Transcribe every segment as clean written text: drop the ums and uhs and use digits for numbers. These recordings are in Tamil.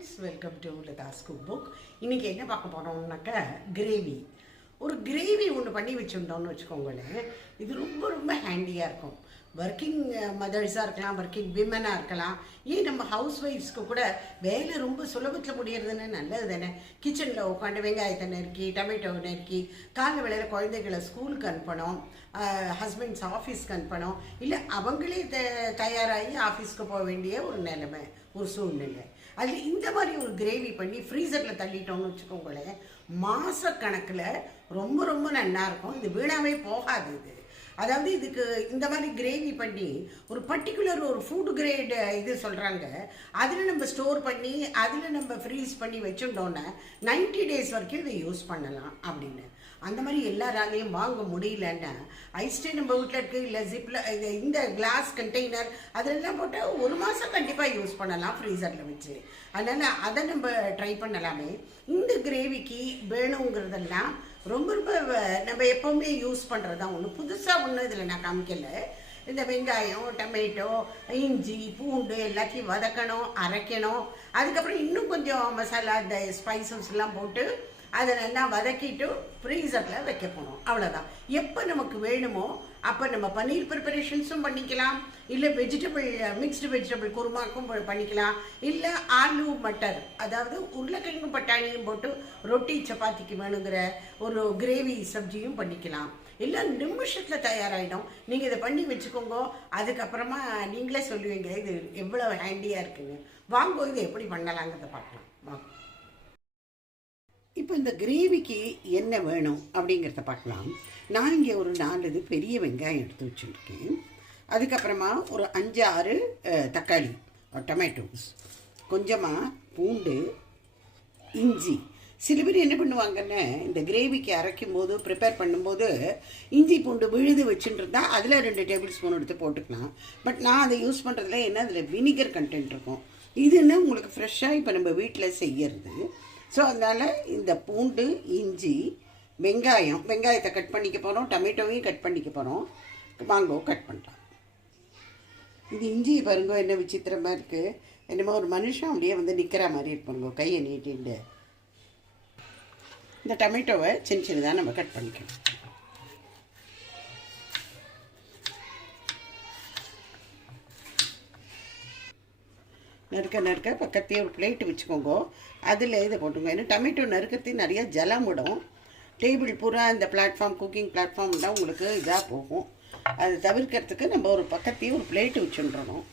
Friends, welcome to Latha's cook book. இன்றைக்கி என்ன பார்க்க போகிறோம்னாக்கா கிரேவி. ஒரு கிரேவி ஒன்று பண்ணி வச்சுருந்தோம்னு வச்சுக்கோங்களேன், இது ரொம்ப ரொம்ப ஹேண்டியாக இருக்கும். ஒர்க்கிங் மதர்ஸாக இருக்கலாம், ஒர்க்கிங் விமனாக இருக்கலாம், ஏன் நம்ம ஹவுஸ் ஒய்ஃப்ஸ்க்கு கூட வேலை ரொம்ப சுலபத்தில் முடியறதுன்னு நல்லது தானே. கிச்சனில் உட்காந்து வெங்காயத்தை நறுக்கி, டொமேட்டோ நறுக்கி, காலை வேளையில் குழந்தைகளை ஸ்கூலுக்கு அனுப்பணும், ஹஸ்பண்ட்ஸ் ஆஃபீஸ்க்கு அனுப்பணும், இல்லை அவங்களே தயாராகி ஆஃபீஸ்க்கு போக வேண்டிய ஒரு நிலைமை, ஒரு சூழ்நிலை. அதில் இந்த மாதிரி ஒரு கிரேவி பண்ணி ஃப்ரீசரில் தள்ளிட்டோம்னு வச்சுக்கோங்களேன், மாதக்கணக்கில் ரொம்ப ரொம்ப நல்லா இருக்கும். இது வீணாகவே போகாது. இது அதாவது இதுக்கு இந்த மாதிரி கிரேவி பண்ணி ஒரு பர்டிகுலர் ஒரு ஃபுட் கிரேட் இது சொல்கிறாங்க, அதில் நம்ம ஸ்டோர் பண்ணி அதில் நம்ம ஃப்ரீஸ் பண்ணி வச்சுட்டோன்னா 90 days வரைக்கும் இதை யூஸ் பண்ணலாம் அப்படின்னு. அந்த மாதிரி எல்லாராலையும் வாங்க முடியலன்னா ஐஸ்டே நம்ம வீட்டில் இருக்குது, இல்லை ஜிப்பில் இந்த கிளாஸ் கண்டெய்னர் அதெல்லாம் போட்டால் 1 மாதம் கண்டிப்பாக யூஸ் பண்ணலாம் ஃப்ரீசரில் வச்சு. அதனால் அதை நம்ம ட்ரை பண்ணலாமே. இந்த கிரேவிக்கு வேணுங்கிறதெல்லாம் ரொம்ப ரொம்ப நம்ம எப்போவுமே யூஸ் பண்ணுறது தான். ஒன்று புதுசாக ஒன்றும் இதில் நான் காமிக்கலை. இந்த வெங்காயம், டொமேட்டோ, இஞ்சி, பூண்டு எல்லாத்தையும் வதக்கணும், அரைக்கணும். அதுக்கப்புறம் இன்னும் கொஞ்சம் மசாலா, இந்த ஸ்பைசஸ்லாம் போட்டு அதை நல்லா வதக்கிட்டு ஃப்ரீசரில் வைக்க போகணும். அவ்வளோதான். எப்போ நமக்கு வேணுமோ அப்போ நம்ம பன்னீர் ப்ரிப்பரேஷன்ஸும் பண்ணிக்கலாம், இல்லை வெஜிடபிள் மிக்ஸ்டு வெஜிடபிள் குருமாக்கும் பண்ணிக்கலாம், இல்லை ஆலு மட்டர், அதாவது உருளைக்கிழங்கு பட்டாணியும் போட்டு ரொட்டி சப்பாத்திக்கு வேணுங்கிற ஒரு கிரேவி சப்ஜியும் பண்ணிக்கலாம். இல்லை நிமிஷத்தில் தயாராகிடும். நீங்கள் இதை பண்ணி வச்சுக்கோங்க. அதுக்கப்புறமா நீங்களே சொல்லுவீங்க இது எவ்வளோ ஹேண்டியாக இருக்குங்க. வாங்க இது எப்படி பண்ணலாங்கிறத பார்க்கலாம். வாங்க. இப்போ இந்த கிரேவிக்கு என்ன வேணும் அப்படிங்கிறத பார்க்கலாம். நான் இங்கே ஒரு 4 பெரிய வெங்காயம் எடுத்து வச்சுருக்கேன். அதுக்கப்புறமா ஒரு 5-6 தக்காளி, டொமேட்டோஸ், கொஞ்சமாக பூண்டு, இஞ்சி. சில பேர் என்ன பண்ணுவாங்கன்னு, இந்த கிரேவிக்கு அரைக்கும் போது ப்ரிப்பேர் பண்ணும்போது இஞ்சி பூண்டு விழுது வச்சுட்டுருந்தா அதில் 2 டேபிள் ஸ்பூன் எடுத்து போட்டுக்கலாம். பட் நான் அதை யூஸ் பண்ணுறதுல என்ன, அதில் வினிகர் கண்டென்ட் இருக்கும். இதுன்னு உங்களுக்கு ஃப்ரெஷ்ஷாக இப்போ நம்ம வீட்டில் செய்யறது. ஸோ அதனால் இந்த பூண்டு, இஞ்சி, வெங்காயத்தை கட் பண்ணிக்க போகிறோம், டொமேட்டோவையும் கட் பண்ணிக்க போகிறோம், மாங்காவும் கட் பண்ணலாம். இது இஞ்சியை பாருங்க என்ன விசித்திரமாக இருக்குது. என்னமோ ஒரு மனுஷன் அப்படியே வந்து நிற்கிற மாதிரி இருப்பாங்க கையை நீட்டிண்டு. இந்த டொமேட்டோவை சின்ன சின்னதாக நம்ம கட் பண்ணிக்கணும். நறுக்க பக்கத்தையே ஒரு பிளேட்டு வச்சுக்கோங்க, அதில் இதை போட்டுங்க. ஏன்னா டொமேட்டோ நறுக்கத்தையும் நிறையா ஜலம் விடும். டேபிள் பூரா இந்த பிளாட்ஃபார்ம், குக்கிங் பிளாட்ஃபார்ம் தான் உங்களுக்கு இதாக போகும். அதை தவிர்க்கிறதுக்கு நம்ம ஒரு பக்கத்தையும் ஒரு பிளேட்டு வச்சுன்றணும்.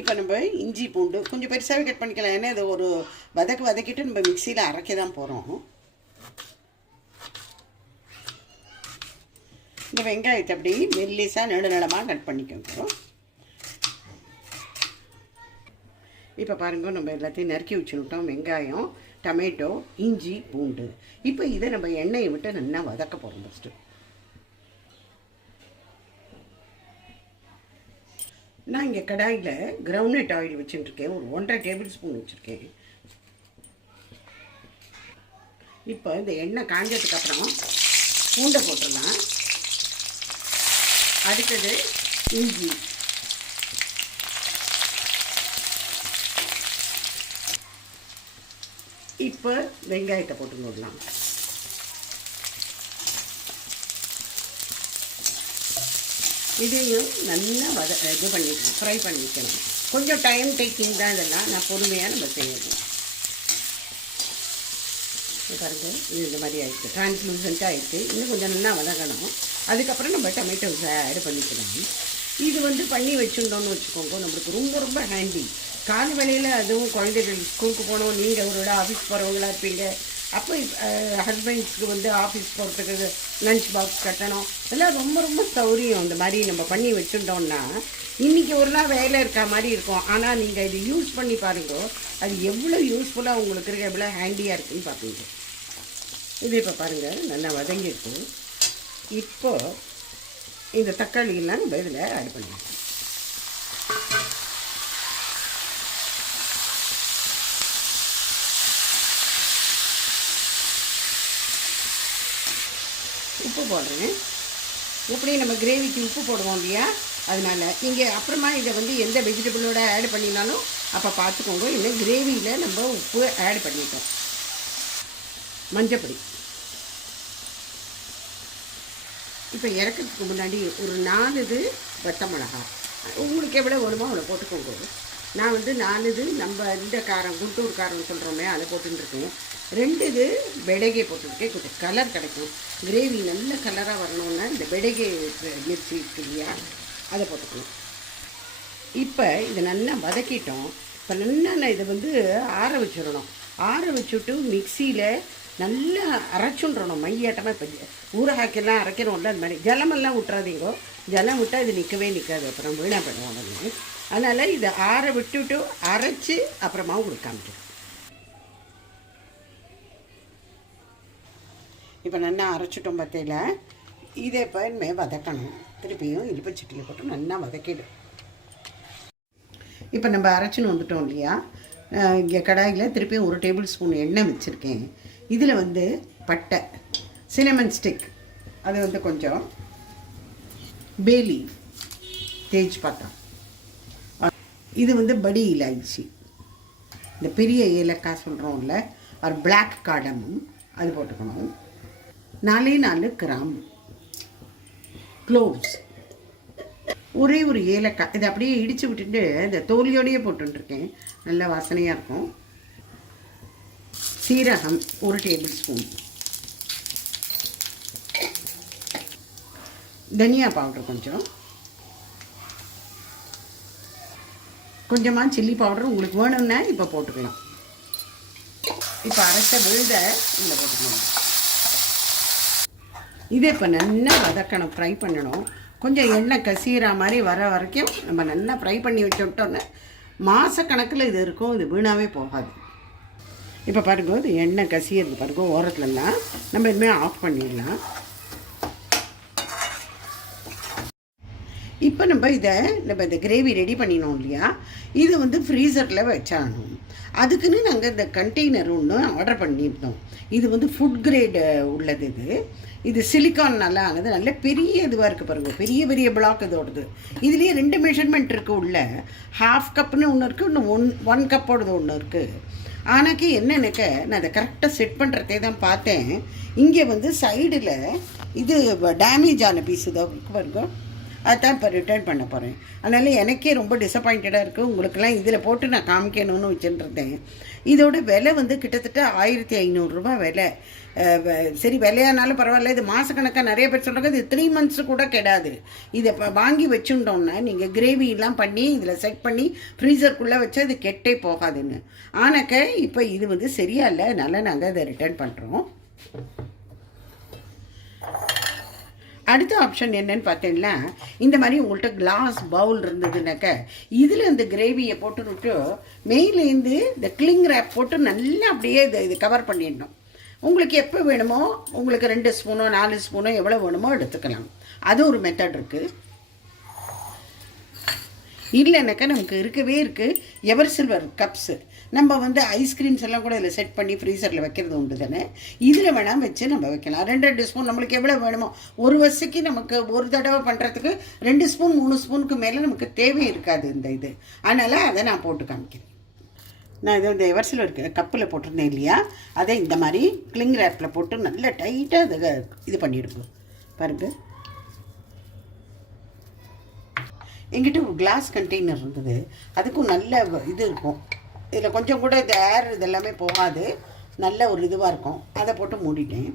இப்போ நம்ம இஞ்சி பூண்டு கொஞ்சம் பெருசாகவே கட் பண்ணிக்கலாம். ஏன்னா இதை ஒரு வதக்கிட்டு நம்ம மிக்சியில் அரைக்க தான் போகிறோம். இந்த வெங்காயத்தை அப்படி மெல்லிசாக நெடுநலமாக கட் பண்ணிக்கோங்க. இப்போ பாருங்க, நம்ம எல்லாத்தையும் நறுக்கி வச்சுக்கிட்டோம். வெங்காயம், டொமேட்டோ, இஞ்சி, பூண்டு. இப்போ இதை நம்ம எண்ணெயை விட்டு நல்லா வதக்க போகிறோம். ஃபஸ்ட்டு நான் இங்கே கடாயில் கிரவுண்ட்நட் ஆயில் வச்சுட்டுருக்கேன். ஒரு 1.5 டேபிள் ஸ்பூன் வச்சுருக்கேன். இப்போ இந்த எண்ணெய் காஞ்சதுக்கப்புறம் பூண்டை போட்டுடலாம். அடுத்தது இஞ்சி, இப்போ வெங்காயத்தை போட்டு போடலாம். இதையும் நல்லா இது பண்ணிக்கணும், ஃப்ரை பண்ணிக்கணும். கொஞ்சம் டைம் டேக்கிங் தான் இதெல்லாம். நான் பொறுமையாக நம்ம செய்யணும். பாருங்கள், இது இந்த மாதிரி ஆகிடுச்சு, ட்ரான்ஸ்லூசண்ட்டாக ஆகிடுச்சு. இன்னும் கொஞ்சம் நல்லா வதங்கணும். அதுக்கப்புறம் நம்ம டொமேட்டோஸை ஆட் பண்ணிக்கலாம். இது வந்து பண்ணி வச்சுருந்தோன்னு வச்சுக்கோங்க, நம்மளுக்கு ரொம்ப ரொம்ப ஹேண்டி. கால வேளையில் அதுவும் குழந்தைகள் ஸ்கூலுக்கு போகணும், நீங்கள் அவரோட ஆஃபீஸ் போகிறவங்களா இருப்பீங்க. அப்போ ஹஸ்பண்ட்ஸ்க்கு வந்து ஆஃபீஸ் போகிறதுக்கு லஞ்ச் பாக்ஸ் கட்டணும். இதெல்லாம் ரொம்ப ரொம்ப சௌரியம். இந்த மாதிரி நம்ம பண்ணி வச்சுட்டோம்னா இன்றைக்கி ஒரு நாள் வேலை இருக்கா மாதிரி இருக்கும். ஆனால் நீங்கள் இது யூஸ் பண்ணி பாருங்க, அது எவ்வளோ யூஸ்ஃபுல்லாக உங்களுக்கு இருக்க, எவ்வளோ ஹேண்டியாக இருக்குன்னு பார்ப்பீங்க. இது இப்போ பாருங்கள் நல்லா வதங்கிருக்கு. இப்போ இந்த தக்காளியெல்லாம் நம்ம இதில் ஆட் பண்ணிக்கலாம். உப்பு போடுறேன். எப்படி நம்ம கிரேவிக்கு உப்பு போடுவோம் இல்லையா, அதனால் நீங்கள் அப்புறமா இதை வந்து எந்த வெஜிடபிளோட ஆட் பண்ணினாலும் அப்போ பார்த்துக்கோங்க. இல்லை கிரேவியில் நம்ம உப்பு ஆட் பண்ணிட்டோம். மஞ்சப்பொடி இப்போ இறக்கிறதுக்கு முன்னாடி ஒரு 4 வத்த மிளகா, உங்களுக்கு எவ்வளோ வேணுமோ அவ்வளோ போட்டுக்கோங்க. நான் வந்து 4 நம்ம இந்த காரம் குண்டூர் காரம் சொல்கிறோமே அதை போட்டுருக்கேன். 2 வெடகை போட்டுருக்கேன். கொஞ்சம் கலர் கிடைக்கும், கிரேவி நல்ல கலராக வரணுன்னா இந்த வெடகை மிர்ச்சி இருக்கு இல்லையா, அதை போட்டுக்கணும். இப்போ இதை நல்லா வதக்கிட்டோம். இப்போ நல்லா இதை வந்து ஆற வச்சிடணும். ஆற வச்சுட்டு மிக்சியில் நல்லா அரைச்சுன்றணும் மையாட்டமாக. இப்போ ஊறுகாய்க்கெல்லாம் அரைக்கணும்ல, அது மாதிரி ஜலமெல்லாம் விட்டுறாதீங்கோ. ஜலம் விட்டால் இது நிற்கவே நிற்காது, அப்புறம் வீணாக போயிடும் உடனே. அதனால் இதை ஆற விட்டுட்டு அரைச்சி அப்புறமா உங்களுக்கு காமிச்சிடும். இப்போ நல்லா அரைச்சிட்டோம் பார்த்தையில். இதை இப்போ இனிமேல் வதக்கணும். திருப்பியும் இடிப்பச்சட்டியில் போட்டு நல்லா வதக்கிடும். இப்போ நம்ம அரைச்சின்னு வந்துட்டோம் இல்லையா, இங்கே கடாயில் திருப்பியும் 1 டேபிள் ஸ்பூன் எண்ணெய் வச்சுருக்கேன். இதில் வந்து பட்டை, சினமன் ஸ்டிக், அது வந்து கொஞ்சம் பே லீஃப், தேஜ்பத்தா, இது வந்து படி இலாய்ச்சி, இந்த பெரிய ஏலக்காய் சொல்கிறோம்ல, ஒரு பிளாக் காடமும் அது போட்டுக்கணும். 4 கிராம்பு, க்ளோவ்ஸ், ஒரே ஒரு ஏலக்காய். இதை அப்படியே இடித்து விட்டுட்டு இந்த தோலியோடையே போட்டுருக்கேன், நல்ல வாசனையாக இருக்கும். சீரகம் 1 டேபிள் ஸ்பூன், தனியா பவுடர் கொஞ்சமாக சில்லி பவுடர் உங்களுக்கு வேணும்னா இப்போ போட்டுக்கலாம். இப்போ அரைச்ச விழுத இதில் போட்டுக்கணும். இதை இப்போ நல்லா வதக்கணும், ஃப்ரை பண்ணணும். கொஞ்சம் எண்ணெய் கசிகிற மாதிரி வர வரைக்கும் நம்ம நல்லா ஃப்ரை பண்ணி வச்சுட்டோன்னே மாதக்கணக்கில் இது இருக்கும், இது வீணாகவே போகாது. இப்போ பாருங்க, இது எண்ணெய் கசியறது பாருங்க ஓரத்துலலாம். நம்ம இனிமேல் ஆஃப் பண்ணிடலாம். இப்போ நம்ம இந்த கிரேவி ரெடி பண்ணினோம் இல்லையா, இது வந்து ஃப்ரீசரில் வச்சாகணும். அதுக்குன்னு நாங்கள் இந்த கண்டெய்னர் ஒன்று ஆர்டர் பண்ணியிருந்தோம். இது வந்து ஃபுட் கிரேடு உள்ளது. இது சிலிக்கான் நல்லா ஆனது, நல்ல பெரிய இதுவாக இருக்குது பாருங்கள், பெரிய பெரிய பிளாக் இதோடது. இதுலேயே 2 மெஷர்மெண்ட் இருக்குது. உள்ள 1/2 கப்புன்னு ஒன்று இருக்குது, இன்னும் 1 கப்போடது ஒன்று இருக்குது. ஆனாக்கி என்னென்னக்க நான் அதை கரெக்டாக செட் பண்ணுறதே தான் பார்த்தேன். இங்கே வந்து சைடில் இது டேமேஜ் ஆன பீஸ் இதாக இருக்குது பாருங்க, அதுதான் இப்போ ரிட்டர்ன் பண்ண போகிறேன். அதனால் எனக்கே ரொம்ப டிசப்பாயிண்டடாக இருக்குது. உங்களுக்கெல்லாம் இதில் போட்டு நான் காமிக்கணும்னு வச்சுருந்தேன். இதோட விலை வந்து கிட்டத்தட்ட 1500 ரூபா விலை. சரி, விலையானாலும் பரவாயில்ல, இது மாதக்கணக்காக நிறைய பேர் சொல்கிறாங்க இது 3 மந்த்ஸு கூட கிடையாது. இதை இப்போ வாங்கி வச்சுட்டோம்னா நீங்கள் கிரேவிலாம் பண்ணி இதில் செட் பண்ணி ஃப்ரீசருக்குள்ளே வச்சு அது கெட்டே போகாதுன்னு. ஆனாக்க இப்போ இது வந்து சரியா இல்லை, அதனால் நாங்கள் இதை ரிட்டர்ன் பண்ணுறோம். அடுத்த ஆப்ஷன் என்னன்னு பார்த்தீங்கன்னா, இந்த மாதிரி உங்கள்கிட்ட கிளாஸ் பவுல் இருந்ததுனாக்க இதில் இந்த கிரேவியை போட்டுவிட்டு மேலேருந்து இந்த கிளிங் ரேப் போட்டு நல்லா அப்படியே இது கவர் பண்ணிடணும். உங்களுக்கு எப்போ வேணுமோ, உங்களுக்கு 2 ஸ்பூனோ 4 ஸ்பூனோ எவ்வளோ வேணுமோ எடுத்துக்கலாம். அது ஒரு மெத்தட் இருக்குது. இல்லைனாக்கா நமக்கு இருக்கவே இருக்குது எவர் சில்வர் கப்ஸு. நம்ம வந்து ஐஸ்கிரீம்ஸ் எல்லாம் கூட இதில் செட் பண்ணி ஃப்ரீசரில் வைக்கிறது உண்டு தானே, இதில் வேணால் வச்சு நம்ம வைக்கலாம். 2 ஸ்பூன் நம்மளுக்கு எவ்வளோ வேணுமோ, ஒரு வருஷத்துக்கு நமக்கு ஒரு தடவை பண்ணுறதுக்கு 2 ஸ்பூன் 3 ஸ்பூனுக்கு மேலே நமக்கு தேவை இருக்காது இந்த இது. அதனால் அதை நான் போட்டு காமிக்கிறேன். நான் இதை இந்த எவர் சில்வர் கப்பில் போட்டிருந்தேன் இல்லையா, அதை இந்த மாதிரி கிளிங் ரேப்பில் போட்டு நல்லா டைட்டாக அதை இது பண்ணிவிடுங்க. பாருங்கள், எங்கிட்ட ஒரு கிளாஸ் கண்டெய்னர் இருந்தது, அதுக்கும் நல்ல இது இருக்கும். இதில் கொஞ்சம் கூட இந்த ஏர் இதெல்லாமே போகாது, நல்ல ஒரு இதுவாக இருக்கும். அதை போட்டு மூடிட்டேன்.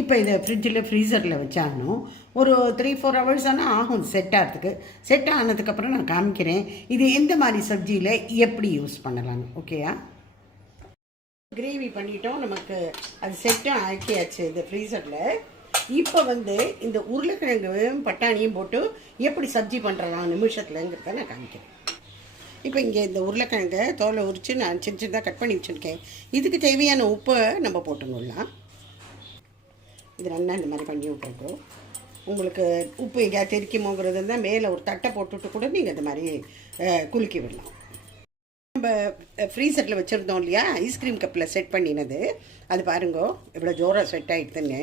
இப்போ இதை ஃப்ரிட்ஜில் ஃப்ரீசரில் வச்சாகணும். ஒரு 3-4 ஹவர்ஸ் ஆனால் ஆகும் செட் ஆகிறதுக்கு. செட் ஆனதுக்கப்புறம் நான் காமிக்கிறேன் இது எந்த மாதிரி சப்ஜியில் எப்படி யூஸ் பண்ணலான்னு. ஓகேயா, கிரேவி பண்ணிட்டோம், நமக்கு அது செட்டும் ஆக்கியாச்சு இது ஃப்ரீசரில். இப்போ வந்து இந்த உருளைக்கிழங்கு பட்டாணியும் போட்டு எப்படி சப்ஜி பண்ணுறலாம் நிமிஷத்துலங்கிறத நான் காமிக்கிறேன். இப்போ இங்கே இந்த உருளைக்கிழங்கை தோலை உரித்து நான் சின்ன சின்னதாக கட் பண்ணி வச்சுருக்கேன். இதுக்கு தேவையான உப்பை நம்ம போட்டுடலாம். இது நல்லா இந்த மாதிரி பண்ணி விட்டுருக்கோம். உங்களுக்கு உப்பு எங்கேயா தெரிக்குமோங்கிறது இருந்தால் மேலே ஒரு தட்டை போட்டுவிட்டு கூட நீங்கள் இந்த மாதிரி குலுக்கி விடலாம். நம்ம ஃப்ரீசரில் வச்சுருந்தோம் இல்லையா, ஐஸ்கிரீம் கப்பில் செட் பண்ணினது, அது பாருங்கோ இவ்வளோ ஜோராக செட் ஆகிடுதுன்னு.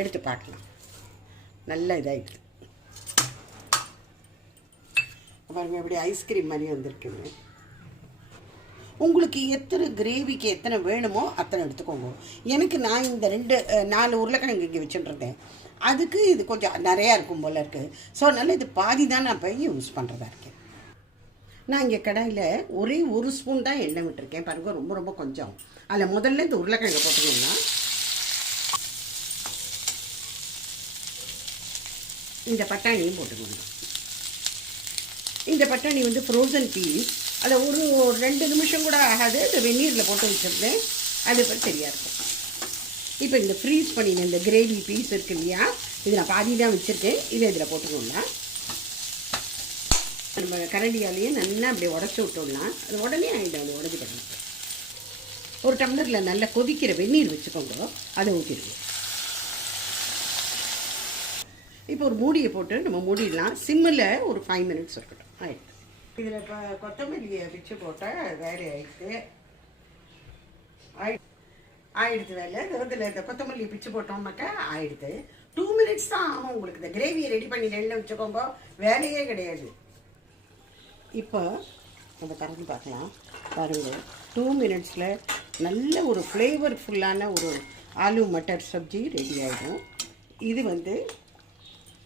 எடுத்து பார்க்கலாம். நல்லா இதாகிடுது பாருங்க, எப்படி ஐஸ்கிரீம் மாதிரி வந்திருக்குங்க. உங்களுக்கு எத்தனை கிரேவிக்கு எத்தனை வேணுமோ அத்தனை எடுத்துக்கோங்க. நான் இந்த 4 உருளைக்கிழங்கு இங்கே வச்சுட்டுருந்தேன். அதுக்கு இது கொஞ்சம் நிறையா இருக்கும் போல் இருக்குது. ஸோ அதனால் இது பாதி தான் நான் போய் யூஸ் பண்ணுறதா இருக்கேன். நான் இங்கே கடாயில் ஒரே 1 ஸ்பூன் தான் எண்ணெய் விட்டுருக்கேன். பாருங்க, ரொம்ப ரொம்ப கொஞ்சம். அதில் முதல்ல இந்த உருளைக்கிழங்கு போட்டுக்கணும்னா இந்த பட்டாணியும் போட்டுக்கணும். இந்த பட்டாணி வந்து ஃப்ரோசன் பீஸ். அதை ஒரு 2 நிமிஷம் கூட ஆகாது. இந்த வெந்நீரில் போட்டு வச்சுருந்தேன். அது இப்போ சரியாக இருக்கும். இப்போ இந்த ஃப்ரீஸ் பண்ணின இந்த கிரேவி பீஸ் இருக்கு இல்லையா, இது நான் பாதி தான் வச்சுருக்கேன். இதில் போட்டுக்கோங்க. நம்ம கரண்டியாலேயே நல்லா அப்படியே உடச்சி விட்டோம்னா அது உடனே ஆகிடும். அது உடஞ்சி பண்ணணும். ஒரு டம்ளரில் நல்லா கொதிக்கிற வெந்நீர் வச்சுக்கோங்க. அதை ஊற்றிடுங்க. இப்போ ஒரு மூடியை போட்டு நம்ம மூடிடலாம். சிம்மில் ஒரு 5 மினிட்ஸ் இருக்கட்டும். ஆகிடுது. இதில் இப்போ கொத்தமல்லியை பிச்சு போட்டால் வேலை ஆயிடுது வேலை. இதில் இந்த கொத்தமல்லியை பிச்சு போட்டோம்னாக்கா ஆயிடுது. 2 மினிட்ஸ் தான் ஆகும் உங்களுக்கு. இந்த கிரேவியை ரெடி பண்ணி நெல்லில் வச்சுக்கோங்க. வேலையே கிடையாது. இப்போ நம்ம கறந்து பார்க்கலாம். பாருங்கள், 2 மினிட்ஸில் நல்ல ஒரு ஃப்ளேவர்ஃபுல்லான ஒரு ஆலு மட்டர் சப்ஜி ரெடி ஆகிடும். இது வந்து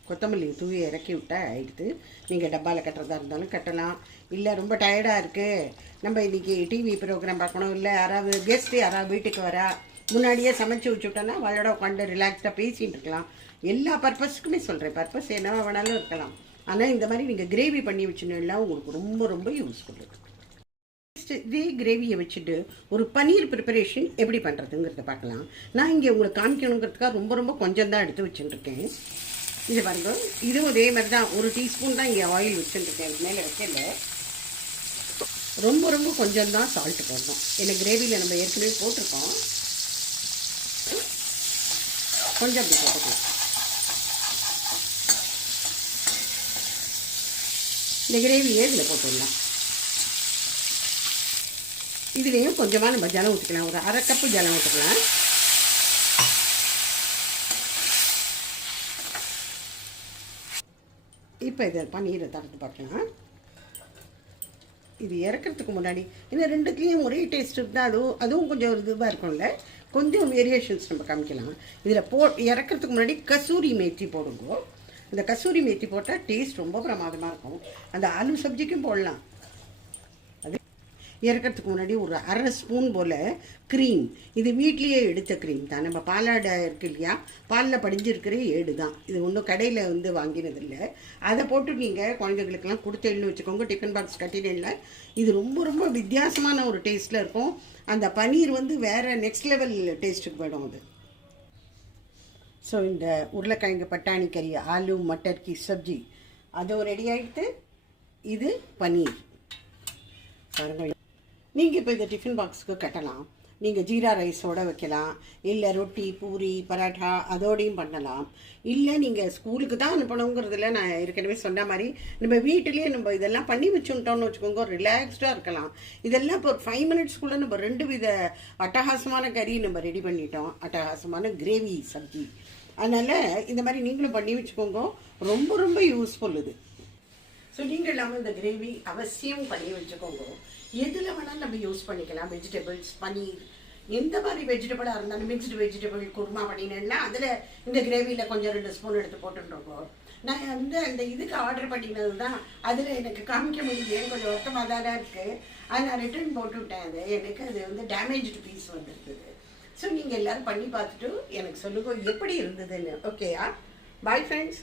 கொத்தமல்லி தூவி இறக்கி விட்டால் ஆகிடுது. நீங்கள் டப்பாவில் கட்டுறதா இருந்தாலும் கட்டலாம். இல்லை ரொம்ப டயர்டாக இருக்குது, நம்ம இன்றைக்கி டிவி ப்ரோக்ராம் பார்க்கணும், இல்லை யாராவது கெஸ்ட்டு யாராவது வீட்டுக்கு வரா, முன்னாடியே சமைச்சு வச்சுவிட்டோன்னா அவளோட உட்காந்து ரிலாக்ஸ்டாக பேசிகிட்டு இருக்கலாம். எல்லா பர்பஸுக்குமே சொல்கிறேன். பர்பஸ் என்ன வேணாலும் இருக்கலாம். ஆனால் இந்த மாதிரி நீங்கள் கிரேவி பண்ணி வச்சுன்னா உங்களுக்கு ரொம்ப ரொம்ப யூஸ்ஃபுல். இதே கிரேவியை வச்சுட்டு ஒரு பன்னீர் ப்ரிப்பரேஷன் எப்படி பண்ணுறதுங்கிறத பார்க்கலாம். நான் இங்கே உங்களுக்கு காமிக்கணுங்கிறதுக்காக ரொம்ப ரொம்ப கொஞ்சம் தான் எடுத்து வச்சுட்டுருக்கேன். இது பாருங்க, இதுவும் அதே மாதிரி தான். 1 டீஸ்பூன் தான் இங்கே ஆயில் வச்சுட்டுருக்கேன். மேலே வைக்கல. ரொம்ப ரொம்ப கொஞ்சம் தான் சால்ட்டு போடணும். ஏன்னா கிரேவியில் நம்ம ஏற்கனவே போட்டிருக்கோம். கொஞ்சம் அப்படி போட்டுக்கலாம். இந்த கிரேவியே இதில் போட்டுடலாம். இதுலேயும் கொஞ்சமாக நம்ம ஜலம் ஊற்றிக்கலாம். ஒரு 1/2 கப்பு ஜலம் ஊற்றிக்கலாம். இப்போ இதை பன்னீரை திறந்து பார்க்கலாம். இது இறக்கிறதுக்கு முன்னாடி இந்த 2த்துலேயும் ஒரே டேஸ்ட் இருந்தால் அதுவும் கொஞ்சம் ஒரு இதுவாக இருக்கும்ல, கொஞ்சம் வேரியேஷன்ஸ் நம்ம காமிக்கலாம். இதில் இறக்கிறதுக்கு முன்னாடி கசூரி மேத்தி போடுங்க. இந்த கசூரி மேத்தி போட்டால் டேஸ்ட் ரொம்ப பிரமாதமாக இருக்கும். அந்த ஆலு சப்ஜிக்கும் போடலாம். அது இறக்கிறதுக்கு முன்னாடி ஒரு 1/2 ஸ்பூன் போல் க்ரீம். இது வீட்லேயே எடுத்த க்ரீம் தான். நம்ம பாலாடை இருக்கு இல்லையா, பாலில் படிஞ்சிருக்கிற ஏடு தான். இது ஒன்றும் கடையில் வந்து வாங்கினதில்லை. அதை போட்டு நீங்கள் குழந்தைங்களுக்கெல்லாம் கொடுத்தேன்னு வச்சுக்கோங்க. டிஃபன் பாக்ஸ் கட்டிடல. இது ரொம்ப ரொம்ப வித்தியாசமான ஒரு டேஸ்ட்டில் இருக்கும். அந்த பன்னீர் வந்து வேறு நெக்ஸ்ட் லெவல் டேஸ்ட்டுக்கு போயிடும் அது. ஸோ இந்த உருளைக்கிழங்கு பட்டாணி கறி ஆலு மட்டர் கி சப்ஜி அதுவும் ரெடி ஆகிடுது. இது பன்னீர் பாருங்கள். நீங்கள் இப்போ இந்த டிஃபன் பாக்ஸுக்கு கட்டலாம். நீங்கள் ஜீரா ரைஸோடு வைக்கலாம், இல்லை ரொட்டி பூரி பராட்டா அதோடையும் பண்ணலாம். இல்லை நீங்கள் ஸ்கூலுக்கு தான் அனுப்பணுங்கிறதுல நான் ஏற்கனவே சொன்ன மாதிரி நம்ம வீட்டிலேயே நம்ம இதெல்லாம் பண்ணி வச்சுட்டோம்னு வச்சுக்கோங்க, ரிலாக்ஸ்டாக இருக்கலாம். இதெல்லாம் இப்போ ஒரு 5 மினிட்ஸ்க்குள்ளே நம்ம 2 வித அட்டகாசமான கறி நம்ம ரெடி பண்ணிட்டோம். அட்டகாசமான கிரேவி சப்ஜி. அதனால் இந்த மாதிரி நீங்களும் பண்ணி வச்சுக்கோங்க. ரொம்ப ரொம்ப யூஸ்ஃபுல் இது. ஸோ நீங்கள் இல்லாமல் இந்த கிரேவி அவசியம் பண்ணி வச்சுக்கோங்க. எதில் வேணாலும் நம்ம யூஸ் பண்ணிக்கலாம். வெஜிடபிள்ஸ், பன்னீர், எந்த மாதிரி வெஜிடபிளாக இருந்தாலும் மிக்ஸ்டு வெஜிடபிள் குருமா பண்ணினேன்னா அதில் இந்த கிரேவியில் கொஞ்சம் 2 ஸ்பூன் எடுத்து போட்டுருக்கோம். நான் வந்து அந்த இதுக்கு ஆர்டர் பண்ணினது தான். அதில் எனக்கு காமிக்க முடியல, கொஞ்சம் வருத்தமாக தான் இருக்குது. அது நான் ரிட்டர்ன் போட்டுவிட்டேன். எனக்கு அது வந்து டேமேஜ்டு பீஸ் வந்துருக்குது. ஸோ நீங்கள் எல்லோரும் பண்ணி பார்த்துட்டு எனக்கு சொல்லுங்கள் எப்படி இருந்ததுன்னு. ஓகேயா? Bye friends.